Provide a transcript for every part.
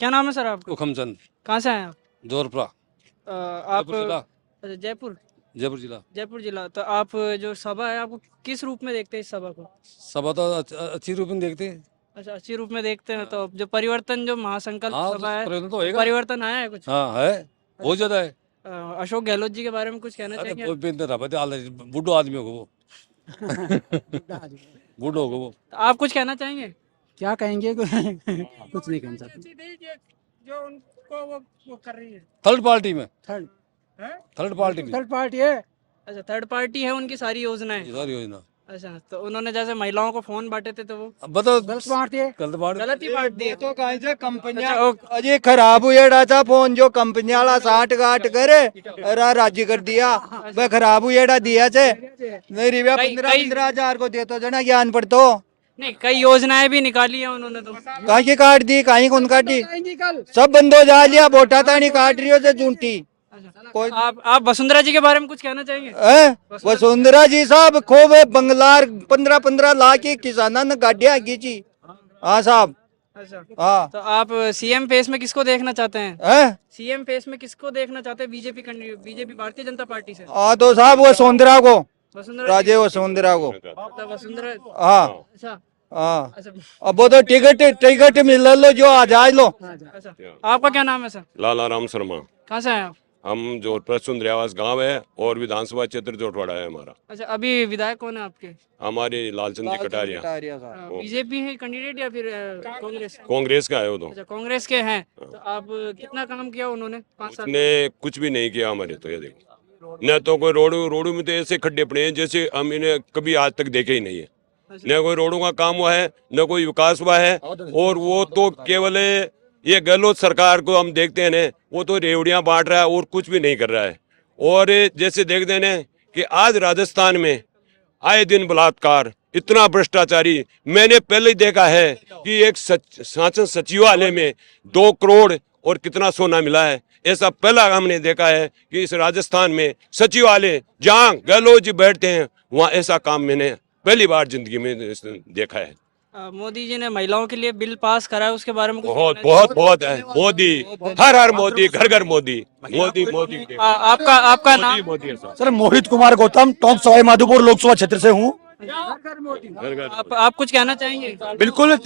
क्या नाम है सर आपका? हुकमचंद कहाँ से आए आप? जोरपुरा आप जयपुर जिला अच्छा, जयपुर। जयपुर जिला। जयपुर जिला। तो आप जो सभा है, आपको किस रूप में देखते हैं इस सभा को? सब तो अच्छी रूप में देखते हैं। अच्छा, अच्छी रूप में देखते हैं। तो जो परिवर्तन, जो महासंकल्प हाँ सभा है, परिवर्तन तो वो होएगा। परिवर्तन आया है कुछ? हाँ है, बहुत ज्यादा है। अशोक गहलोत जी के बारे में कुछ कहना अरे चाहेंगे? कोई बिंद रहा बूढ़ो आदमी होगा वो बूढ़ो होगा वो। तो आप कुछ कहना चाहेंगे? क्या कहेंगे कुछ नहीं कहना चाहते। जो उनको वो कर रही है। थर्ड पार्टी में, थर्ड थर्ड पार्टी में थर्ड पार्टी है। अच्छा, थर्ड पार्टी है उनकी सारी योजनाएं। ये सारी योजना। अच्छा, तो उन्होंने जैसे महिलाओं को फोन बांटे थे, तो वो अब बताओ गलत बांटती है। गलत बात। गलत ही बांट दिए। तो कहीं से कंपनियां अच्छा, अजय खराब हुआ था फोन जो कंपनी वाला साठ गाट करे अरे राजी कर दिया वह खराब हुआ दिया से नहीं रिव्या कई- 15,000 को दे तो जना ज्ञान पर तो नहीं, कई योजनाएं भी निकाली है उन्होंने तो। कहीं की काट दी कहीं कौन काटी आएंगी कल। सब बंद हो जा लिया बोटा था नहीं काट रही हो से झूठी अच्छा, कोई आप वसुंधरा जी के बारे में कुछ कहना चाहेंगे? वसुंधरा जी साहब खूब बंगलार 15-15 लाख की किसाना ने गाड़ियां की जी। हाँ साहब। अच्छा, हाँ तो आप सीएम फेस में किसको देखना चाहते हैं? हैं? सीएम फेस में किसको देखना चाहते हैं? बीजेपी, भारतीय जनता पार्टी से? हाँ तो साहब वसुंधरा को वसुंधरा राजे वसुंधरा को तो वसुंधरा। हाँ अच्छा। हाँ अच्छा। अब वो तो टिकट टिकट मिल लो जो आ जाए लो। अच्छा, आपका क्या नाम है सर? लाला राम शर्मा। कहाँ से आए आप? हम जोधपुर सुंदरियावास गांव है और विधानसभा क्षेत्र जोटवाड़ा है हमारा। अच्छा, अभी विधायक कौन है आपके? हमारे लालचंद जी कटारिया बीजेपी है कैंडिडेट या फिर कांग्रेस? कांग्रेस का है वो तो। अच्छा, कांग्रेस के हैं। तो आप कितना काम किया उन्होंने 5 साल? उसने कुछ भी नहीं किया हमारे तो, ये देखो न तो कोई रोडों में तो ऐसे खड्डे पड़े हैं जैसे हम इन्हें कभी आज तक देखे ही नहीं है। न कोई रोडों का काम हुआ है न कोई विकास हुआ है। और वो तो केवल ये गहलोत सरकार को हम देखते हैं न, वो तो रेवड़ियां बांट रहा है और कुछ भी नहीं कर रहा है। और जैसे देखते हैं न कि आज राजस्थान में आए दिन बलात्कार, इतना भ्रष्टाचारी मैंने पहले ही देखा है कि एक शासन सचिवालय में 2 करोड़ और कितना सोना मिला है। ऐसा पहला हमने देखा है कि इस राजस्थान में सचिवालय जहाँ गहलोत जी बैठते हैं वहाँ ऐसा काम मैंने पहली बार जिंदगी में देखा है। मोदी जी ने महिलाओं के लिए बिल पास करा है, उसके बारे में कुछ बहुत कहना बहुत बहुत है मोदी, हर मोदी, घर घर मोदी, मोदी मोदी है? आपका नाम? मोदी है सर। सर मोहित कुमार गौतम, टोंक सवाई माधोपुर लोकसभा क्षेत्र से हूँ। घर घर आप कुछ कहना चाहेंगे? बिल्कुल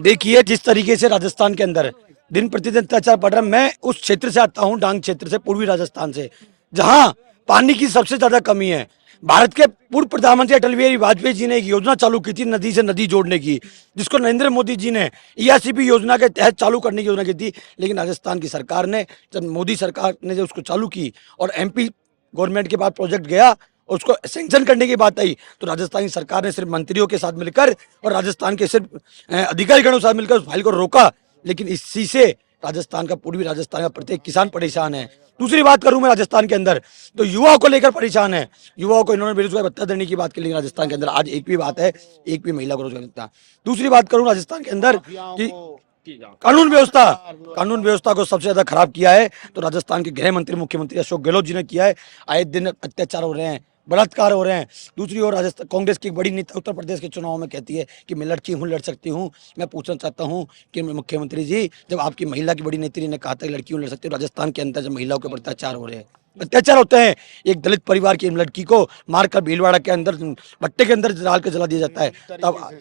देखिए जिस तरीके से राजस्थान के अंदर दिन प्रतिदिन अत्याचार बढ़ रहा है। मैं उस क्षेत्र से आता हूँ, डांग क्षेत्र से, पूर्वी राजस्थान से, जहाँ पानी की सबसे ज्यादा कमी है। भारत के पूर्व प्रधानमंत्री अटल बिहारी वाजपेयी जी ने एक योजना चालू की थी नदी से नदी जोड़ने की, जिसको नरेंद्र मोदी जी ने ERCP योजना के तहत चालू करने की योजना की थी। लेकिन राजस्थान की सरकार ने, जब मोदी सरकार ने जब उसको चालू की और MP गवर्नमेंट के बाद प्रोजेक्ट गया, उसको सैंक्शन करने की बात आई, तो राजस्थान की सरकार ने सिर्फ मंत्रियों के साथ मिलकर और राजस्थान के सिर्फ अधिकारीगणों के साथ मिलकर उस फाइल को रोका। लेकिन इसी से राजस्थान का, पूर्वी राजस्थान का प्रत्येक किसान परेशान है। दूसरी बात करूं मैं राजस्थान के अंदर, तो युवाओं को लेकर परेशान है। युवाओं को इन्होंने बेरोजगार भत्ता देने की बात की, लेकिन राजस्थान के अंदर आज एक भी बात है, एक भी महिला को रोजगार नहीं देता। दूसरी बात करूं राजस्थान के अंदर कि कानून व्यवस्था को सबसे ज्यादा खराब किया है तो राजस्थान के गृह मंत्री मुख्यमंत्री अशोक गहलोत जी ने किया है। आए दिन अत्याचार हो रहे हैं, बलात्कार हो रहे हैं। दूसरी ओर राजस्थान कांग्रेस की एक बड़ी नेता उत्तर प्रदेश के चुनाव में कहती है कि मैं लड़की हूँ, लड़ सकती हूँ। मैं पूछना चाहता हूँ कि मुख्यमंत्री जी, जब आपकी महिला की बड़ी नेत्री ने कहा था कि लड़की हूँ लड़ सकती हूँ, राजस्थान के अंदर जब महिलाओं के ऊपर अत्याचार हो रहे हैं, अत्याचार होते हैं, एक दलित परिवार की लड़की को मारकर भीलवाड़ा के अंदर भट्टे के अंदर डाल के जला दिया जाता है,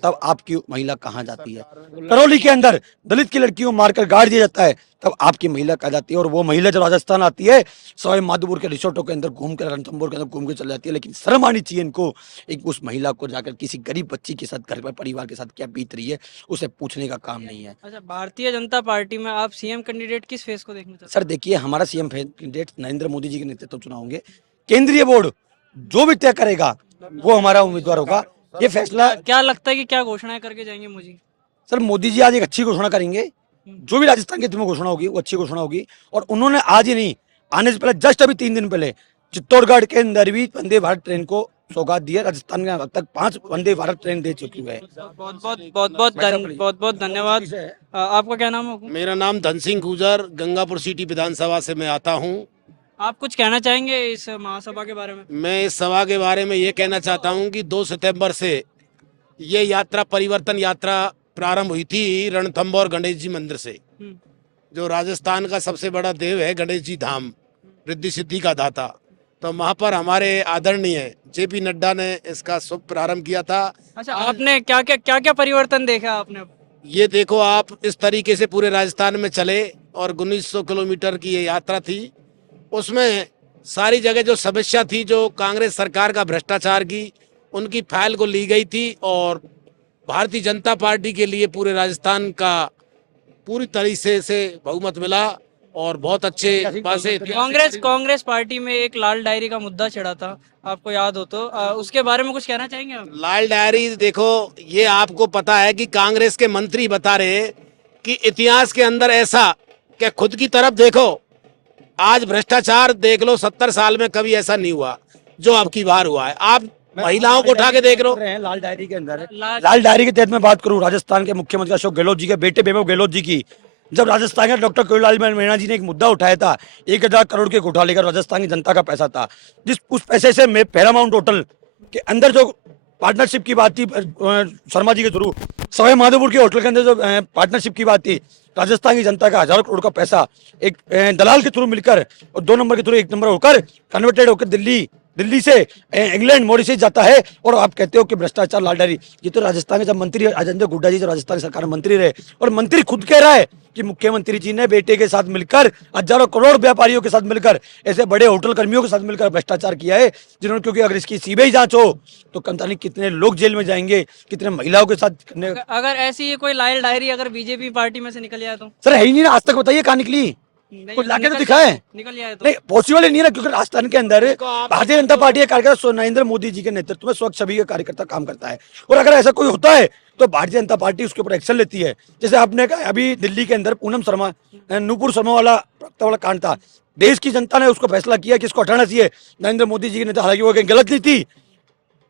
तब आपकी महिला कहाँ जाती है? करौली के अंदर दलित की लड़की को मारकर गाड़ दिया जाता है, तब आपकी महिला कहाँ जाती है? और वो महिला जब राजस्थान आती है, सवाई माधोपुर के रिसोर्टों के अंदर घूम कर, रणथंभौर के अंदर घूम के चल जाती है। लेकिन शर्म आनी चाहिए इनको, एक उस महिला को जाकर किसी गरीब बच्ची के साथ, घर पर परिवार के साथ क्या बीत रही है, उसे पूछने का काम नहीं है। अच्छा, भारतीय जनता पार्टी में आप सीएम कैंडिडेट किस फेस को देखना चाहते सर देखिए, हमारा CM कैंडिडेट नरेंद्र मोदी जी के नेतृत्व चुनाव होंगे। केंद्रीय बोर्ड जो भी तय करेगा वो हमारा उम्मीदवार होगा। ये फैसला, हैं? क्या लगता है कि क्या घोषणाएं करके जाएंगे मोदी? सर मोदी जी आज एक अच्छी घोषणा करेंगे। जो भी राजस्थान के हित में घोषणा होगी वो अच्छी घोषणा होगी। और उन्होंने आज ही नहीं, आने से पहले जस्ट अभी 3 दिन पहले चित्तौड़गढ़ के अंदर भी वंदे भारत ट्रेन को सौगात दी है। राजस्थान में अब तक 5 वंदे भारत ट्रेन दे चुकी है। बहुत बहुत धन्यवाद। आपका क्या नाम है? मेरा नाम धन सिंह गुजर, गंगापुर सिटी विधानसभा से मैं आता हूं। आप कुछ कहना चाहेंगे इस महासभा के बारे में? मैं इस सभा के बारे में ये कहना चाहता हूं कि 2 सितंबर से ये यात्रा, परिवर्तन यात्रा प्रारंभ हुई थी रणथंभौर गणेश जी मंदिर से, जो राजस्थान का सबसे बड़ा देव है गणेश जी धाम, रिद्धि सिद्धि का दाता, तो वहाँ पर हमारे आदरणीय जेपी नड्डा ने इसका शुभ प्रारंभ किया था। अच्छा, आपने क्या परिवर्तन देखा आपने? ये देखो आप, इस तरीके से पूरे राजस्थान में चले और 1900 किलोमीटर की ये यात्रा थी, उसमें सारी जगह जो समस्या थी, जो कांग्रेस सरकार का भ्रष्टाचार की, उनकी फाइल को ली गई थी और भारतीय जनता पार्टी के लिए पूरे राजस्थान का पूरी तरीके से बहुमत मिला और बहुत अच्छे पासे। कांग्रेस पार्टी में एक लाल डायरी का मुद्दा छिड़ा था, आपको याद हो तो उसके बारे में कुछ कहना चाहेंगे आप? लाल डायरी देखो, ये आपको पता है कि कांग्रेस के मंत्री बता रहे हैं कि इतिहास के अंदर ऐसा, क्या खुद की तरफ देखो, आज भ्रष्टाचार देख लो, 70 साल में कभी ऐसा नहीं हुआ जो अब की बार हुआ है। आप महिलाओं को उठा के देख रहे हो। लाल डायरी के अंदर, लाल डायरी के तहत मैं बात करूं, राजस्थान के मुख्यमंत्री अशोक गहलोत जी के बेटे वैभव गहलोत जी की, जब राजस्थान के डॉक्टर कोयलाल मीणा जी ने एक मुद्दा उठाया था, 1000 करोड़ के घोटाले का, राजस्थान की जनता का पैसा था, जिस उस पैसे से पैरामाउंट होटल के अंदर जो पार्टनरशिप की बात थी शर्मा जी के थ्रू, सवाई माधोपुर के होटल के अंदर जो पार्टनरशिप की बात थी, राजस्थान की जनता का 1000 करोड़ का पैसा एक दलाल के थ्रू मिलकर और 2 नंबर के थ्रू 1 नंबर होकर कन्वर्टेड होकर दिल्ली से इंग्लैंड मॉरिशस जाता है, और आप कहते हो कि भ्रष्टाचार लाल डायरी। ये तो राजस्थान के जब मंत्री अजय गुड्डा जी जो राजस्थान सरकार में मंत्री रहे, और मंत्री खुद कह रहा है कि मुख्यमंत्री जी ने बेटे के साथ मिलकर, हजारों करोड़ व्यापारियों के साथ मिलकर, ऐसे बड़े होटल कर्मियों के साथ मिलकर भ्रष्टाचार किया है, जिन्होंने, क्योंकि अगर इसकी सीबीआई जांच हो तो पता नहीं कितने लोग जेल में जाएंगे, कितने महिलाओं के साथ। अगर ऐसी कोई लाल डायरी अगर बीजेपी पार्टी में से निकल जाए तो? सर है ही नहीं ना, आज तक बताइए कहाँ निकली, कुछ लाके तो दिखाए, निकल जाए तो? नहीं पॉसिबल ही नहीं है, क्योंकि राजस्थान के अंदर भारतीय जनता पार्टी के कार्यकर्ता नरेंद्र मोदी जी के नेतृत्व में स्वच्छ छवि का कार्यकर्ता काम करता है, और अगर ऐसा कोई होता है तो भारतीय जनता पार्टी उसके ऊपर एक्शन लेती है। जैसे आपने कहा अभी दिल्ली के अंदर नूपुर शर्मा वाला कांड था, देश की जनता ने उसको फैसला किया कि इसको हटाना चाहिए, नरेंद्र मोदी जी के नेता, हालांकि वो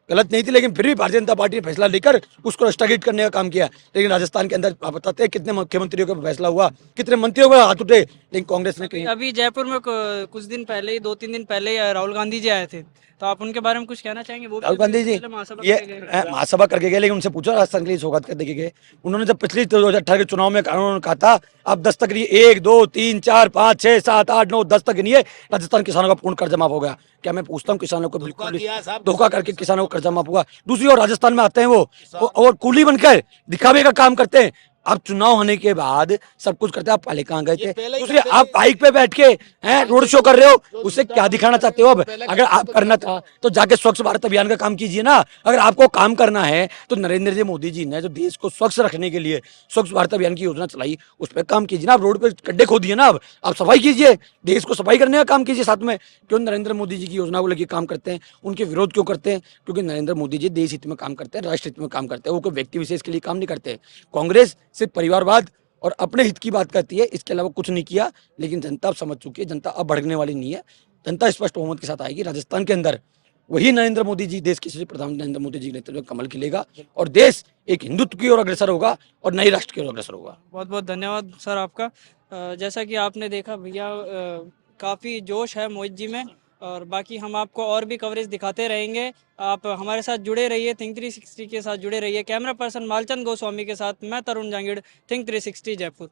गलत नहीं थी, लेकिन फिर भी भारतीय जनता पार्टी ने फैसला लेकर उसको स्थगित करने का काम किया। लेकिन राजस्थान के अंदर आप बताते हैं कितने मुख्यमंत्रियों का फैसला हुआ, कितने मंत्रियों का हाथ उठे, लेकिन कांग्रेस ने कहीं। अभी जयपुर में कुछ दिन पहले ही, 2-3 दिन पहले ही राहुल गांधी जी आए थे, तो आप उनके बारे में कुछ कहना चाहेंगे? वो राहुल गांधी जी ये महासभा करके गए, लेकिन उनसे पूछो राजस्थान के लिए सौगात करके गए। उन्होंने जब पिछली 2018 के चुनाव में उन्होंने कहा था आप 10 तक गिनिए, 1 2 3 4 5 6 7 8 9 10 तक गिनिए, राजस्थान किसानों का पूर्ण कर्जा माफ हो गया। क्या मैं पूछता हूँ किसानों को बिल्कुल धोखा करके किसानों को कर्जा माफ हुआ? दूसरी ओर राजस्थान में आते हैं वो और कूली बनकर दिखावे का काम करते हैं। आप चुनाव होने के बाद सब कुछ करते हैं, आप पहले कहाँ गए थे? दूसरी आप बाइक पे बैठ के हैं रोड शो कर रहे हो, उससे क्या दिखाना चाहते हो? अब अगर आप करना था तो जाके स्वच्छ भारत अभियान का काम कीजिए ना। अगर आपको काम करना है तो नरेंद्र जी मोदी जी ने जो देश को स्वच्छ रखने के लिए स्वच्छ भारत अभियान की योजना चलाई, उस पर काम कीजिए ना। आप रोड पे गड्ढे खोदिए ना, अब आप सफाई कीजिए, देश को सफाई करने का काम कीजिए साथ में। क्यों नरेंद्र मोदी जी की योजना को लेकर काम करते हैं, उनके विरोध क्यों करते हैं? क्योंकि नरेंद्र मोदी जी देश हित में काम करते हैं, राष्ट्र हित में काम करते हैं, वो कोई व्यक्ति विशेष के लिए काम नहीं करते। कांग्रेस सिर्फ परिवारवाद और अपने हित की बात करती है, इसके अलावा कुछ नहीं किया। लेकिन जनता अब समझ चुकी है, जनता अब भड़कने वाली नहीं है, जनता स्पष्ट बहुमत के साथ आएगी। राजस्थान के अंदर वही नरेंद्र मोदी जी, देश के प्रधानमंत्री नरेंद्र मोदी जी के नेतृत्व में कमल खिलेगा और देश एक हिंदुत्व की ओर अग्रसर होगा और नई राष्ट्र की ओर अग्रसर होगा। बहुत बहुत धन्यवाद सर आपका। जैसा कि आपने देखा भैया, काफ़ी जोश है मोहित जी में, और बाकी हम आपको और भी कवरेज दिखाते रहेंगे। आप हमारे साथ जुड़े रहिए, थिंक 360 के साथ जुड़े रहिए। कैमरा पर्सन मालचंद गोस्वामी के साथ मैं तरुण जांगिड़, थिंक 360 जयपुर।